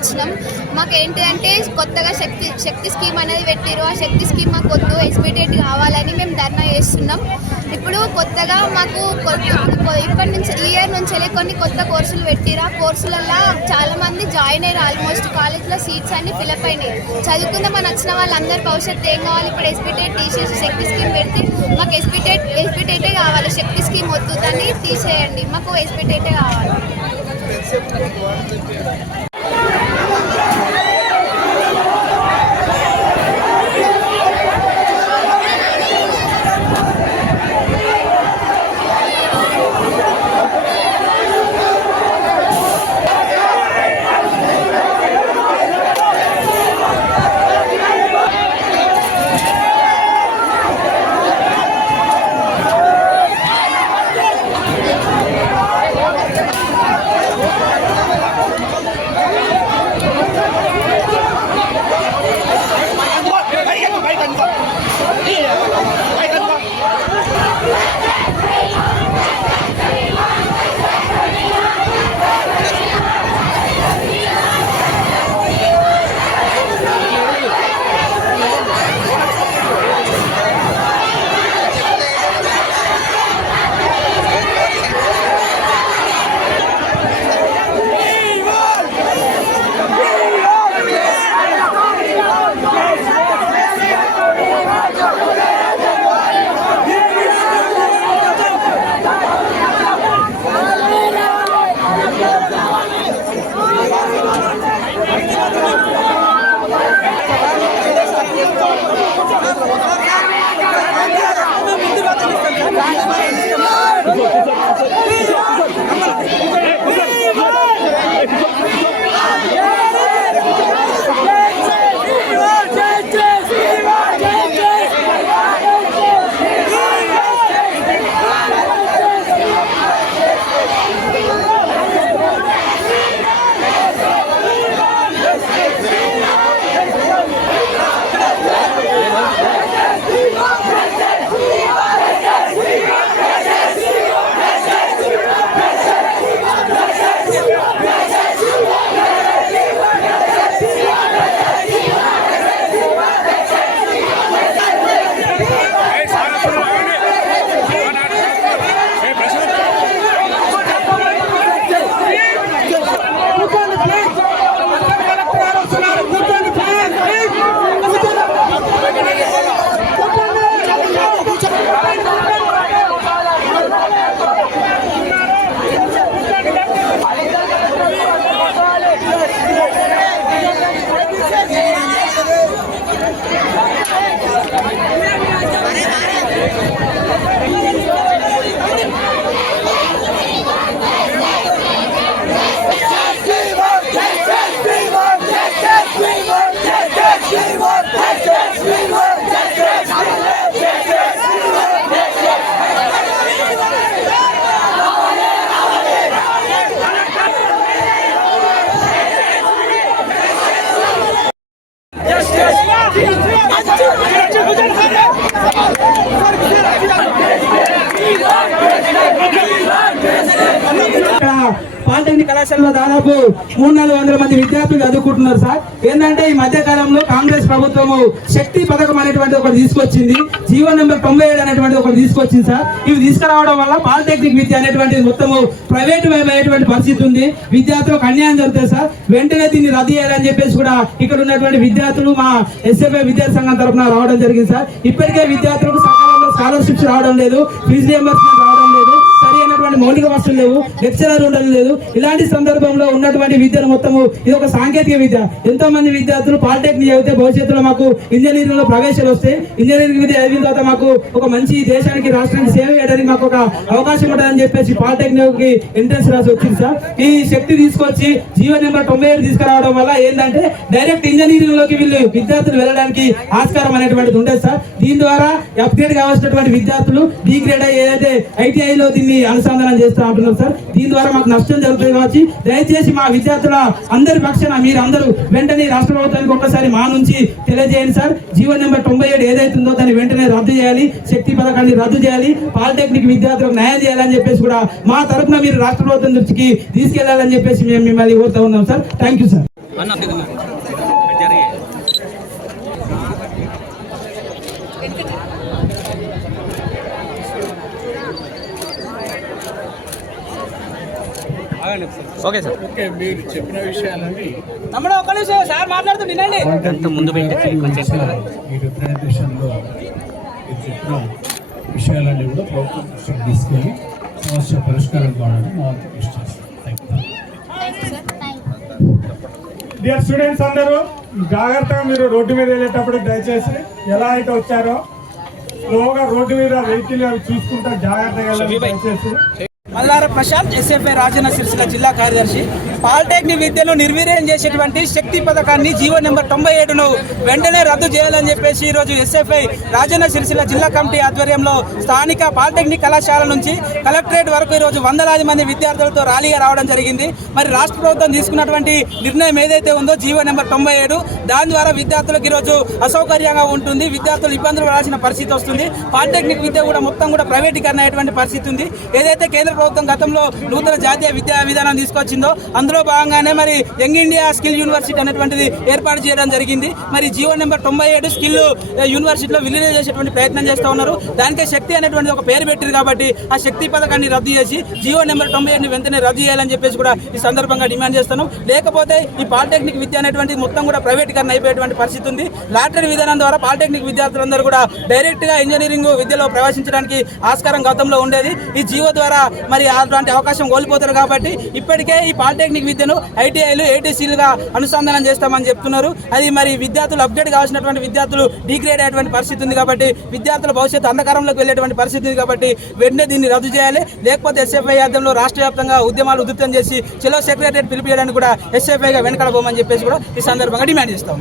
వచ్చినాం. మాకు ఏంటి అంటే కొత్తగా శక్తి స్కీమ్ అనేది పెట్టారు. ఆ శక్తి స్కీమ్ మాకు వద్దు, ఎస్పీటేట్ కావాలని మేము ధర్నా చేస్తున్నాం. ఇప్పుడు కొత్తగా మాకు ఇప్పటి నుంచి ఈ ఇయర్ నుంచి కొన్ని కొత్త కోర్సులు పెట్టారు. ఆ కోర్సులలో చాలామంది జాయిన్ అయ్యారు. ఆల్మోస్ట్ కాలేజ్లో సీట్స్ అన్ని ఫిలప్ అయినాయి. చదువుకుందామని వచ్చిన వాళ్ళందరి భవిష్యత్తు ఏం కావాలి? ఇప్పుడు ఎస్పీటేట్ తీసేసి శక్తి స్కీమ్ పెడితే మాకు ఎస్పీటేటే కావాలి. శక్తి స్కీమ్ వద్దు, దాన్ని తీసేయండి. మాకు ఎస్పీటేటే కావాలి. పాలిటెక్నిక్ కళాశాలలో దాదాపు 300-400 మంది విద్యార్థులు చదువుకుంటున్నారు సార్. ఏంటంటే ఈ మధ్య కాలంలో కాంగ్రెస్ ప్రభుత్వము శక్తి పథకం అనేటువంటి ఒకటి తీసుకొచ్చింది, జీవో నెంబర్ 97 అనేటువంటి ఒకటి తీసుకొచ్చింది సార్. ఇవి తీసుకురావడం వల్ల పాలిటెక్నిక్ విద్య అనేటువంటి మొత్తము ప్రైవేట్ అయ్యేటువంటి పరిస్థితి ఉంది. విద్యార్థులకు అన్యాయం జరుగుతుంది సార్. వెంటనే దీన్ని రద్దు చేయాలని చెప్పేసి కూడా ఇక్కడ ఉన్నటువంటి విద్యార్థులు మా ఎస్ఎఫ్ఐ విద్యార్థి సంఘం తరఫున రావడం జరిగింది సార్. ఇప్పటికే విద్యార్థులకు సకాలంలో స్కాలర్షిప్స్ రావడం లేదు, ఫీజు రియంబర్స్మెంట్ రావడం లేదు, సరి అయినటువంటి మౌలిక వసతులు లేవు, లెక్చరర్ ఉండడం లేదు. ఇలాంటి సందర్భంలో ఉన్నటువంటి విద్యను మొత్తము ఇది ఒక సాంకేతిక విద్య. ఎంతో మంది విద్యార్థులు పాలిటెక్నిక్ చదివితే భవిష్యత్తులో మాకు ఇంజనీరింగ్ లో ప్రవేశాలు వస్తాయి. ఇంజనీరింగ్ విద్య చదివిన తర్వాత మాకు ఒక మంచి దేశానికి రాష్ట్రానికి సేవ చేయడానికి మాకు ఒక అవకాశం ఉంటుందని చెప్పేసి పాలిటెక్నిక్ కి ఎంట్రన్స్ రాసి వచ్చింది సార్. ఈ శక్తి తీసుకొచ్చి జీవో నెంబర్ 97 తీసుకురావడం వల్ల ఏంటంటే డైరెక్ట్ ఇంజనీరింగ్ లోకి వీళ్ళు విద్యార్థులు వెళ్ళడానికి ఆస్కారం అనేటువంటిది ఉండేది సార్. దీని ద్వారా అప్గ్రేడ్ కావాల్సినటువంటి విద్యార్థులు డిగ్రేడ్ ఏదైతే ITI లో దీన్ని అనుసంధానం చేస్తూ ఉంటున్నారు సార్. దీని ద్వారా మాకు నష్టం జరుగుతుంది కావచ్చు. దయచేసి మా విద్యార్థుల అందరి పక్షాన మీరు అందరూ వెంటనే రాష్ట్ర ప్రభుత్వానికి ఒక్కసారి మా నుంచి తెలియజేయండి సార్. జీవో నెంబర్ 97 ఏదైతే ఉందో దాన్ని వెంటనే రద్దు చేయాలి, శక్తి పథకాన్ని రద్దు చేయాలి, పాలిటెక్నిక్ విద్యార్థులకు న్యాయం చేయాలని చెప్పేసి కూడా మా తరఫున మీరు రాష్ట్ర ప్రభుత్వం దృష్టికి తీసుకెళ్లాలని చెప్పేసి మేము మిమ్మల్ని కోరుతా ఉన్నాం sir. Thank you sir. Okay sir. Okay, మీరు చెప్పిన విషయాలన్నీ తమ్ముడు ఒక్క నిమిషం సార్ మాట్లాడుతూ వినండి. ముందు పెట్టి ఈ రిప్రజెంటేషన్లో మీరు చెప్పిన విషయాలన్నీ కూడా ప్రభుత్వం దృష్టికి తీసుకెళ్ళి సమస్య పరిష్కారం కావాలని మా వంతు కృషి చేస్తాం. డియర్ స్టూడెంట్స్ అందరూ జాగ్రత్తగా మీరు రోడ్డు మీద వెళ్ళేటప్పుడు దయచేసి ఎలా అయితే వచ్చారో స్లోగా రోడ్డు మీద వెహికల్ అవి చూసుకుంటా జాగ్రత్తగా వెళ్ళాలి దయచేసి. మల్లార ప్రశాంత్, ఎస్ఎఫ్ఐ రాజన్న సిరిసిల్ల జిల్లా కార్యదర్శి. పాలిటెక్నిక్ విద్యను నిర్వీర్యం చేసేటువంటి శక్తి పథకాన్ని జీవో నెంబర్ 97ను వెంటనే రద్దు చేయాలని చెప్పేసి ఈరోజు ఎస్ఎఫ్ఐ రాజన్న సిరిసిల్ల జిల్లా కమిటీ ఆధ్వర్యంలో స్థానిక పాలిటెక్నిక్ కళాశాల నుంచి కలెక్టరేట్ వరకు ఈరోజు వందలాది మంది విద్యార్థులతో ర్యాలీగా రావడం జరిగింది. మరి రాష్ట్ర ప్రభుత్వం తీసుకున్నటువంటి నిర్ణయం ఏదైతే ఉందో జీవో నెంబర్ 97, దాని ద్వారా విద్యార్థులకు ఈరోజు అసౌకర్యంగా ఉంటుంది, విద్యార్థులు ఇబ్బందులు పడాల్సిన పరిస్థితి వస్తుంది. పాలిటెక్నిక్ విద్య కూడా మొత్తం కూడా ప్రైవేటీకరణ అయ్యేటువంటి పరిస్థితి ఉంది. ఏదైతే కేంద్ర ప్రభుత్వం గతంలో నూతన జాతీయ విద్యా విధానం తీసుకొచ్చిందో అందులో భాగంగానే మరి యంగ్ ఇండియా స్కిల్ యూనివర్సిటీ అనేటువంటిది ఏర్పాటు చేయడం జరిగింది. మరి జీవో నెంబర్ 97 స్కిల్ యూనివర్సిటీలో విలీనం చేసేటువంటి ప్రయత్నం చేస్తూ ఉన్నారు. దానికే శక్తి అనేటువంటి ఒక పేరు పెట్టారు కాబట్టి ఆ శక్తి పథకాన్ని రద్దు చేసి జీవో నెంబర్ 97ని వెంటనే రద్దు చేయాలని చెప్పేసి కూడా ఈ సందర్భంగా డిమాండ్ చేస్తున్నాం. లేకపోతే ఈ పాలిటెక్నిక్ విద్య అనేటువంటి మొత్తం కూడా ప్రైవేటీకరణ అయిపోయేటువంటి పరిస్థితి ఉంది. లాటరీ విధానం ద్వారా పాలిటెక్నిక్ విద్యార్థులందరూ కూడా డైరెక్ట్ గా ఇంజనీరింగ్ విద్యలో ప్రవేశించడానికి ఆస్కారం గతంలో ఉండేది. ఈ జీవో ద్వారా మరి అటువంటి అవకాశం కోల్పోతారు కాబట్టి ఇప్పటికే ఈ పాలిటెక్నిక్ విద్యను ఐటీఐలు ఏటీసీలుగా అనుసంధానం చేస్తామని చెప్తున్నారు. అది మరి విద్యార్థులు అప్గ్రేడ్ కావాల్సినటువంటి విద్యార్థులు డిగ్రేడ్ అయ్యేటువంటి పరిస్థితి ఉంది కాబట్టి విద్యార్థుల భవిష్యత్తు అంధకారంలోకి వెళ్ళేటువంటి పరిస్థితి ఉంది కాబట్టి వెంటనే దీన్ని రద్దు చేయాలి. లేకపోతే ఎస్ఎఫ్ఐ ఆధ్వర్యంలో రాష్ట్ర వ్యాప్తంగా ఉద్యమాలు ఉధృతం చేసి చెలో సెక్రటరియట్ పిలిపించడానికి కూడా ఎస్ఎఫ్ఐగా వెనకడబోమని చెప్పేసి కూడా ఈ సందర్భంగా డిమాండ్ చేస్తాం.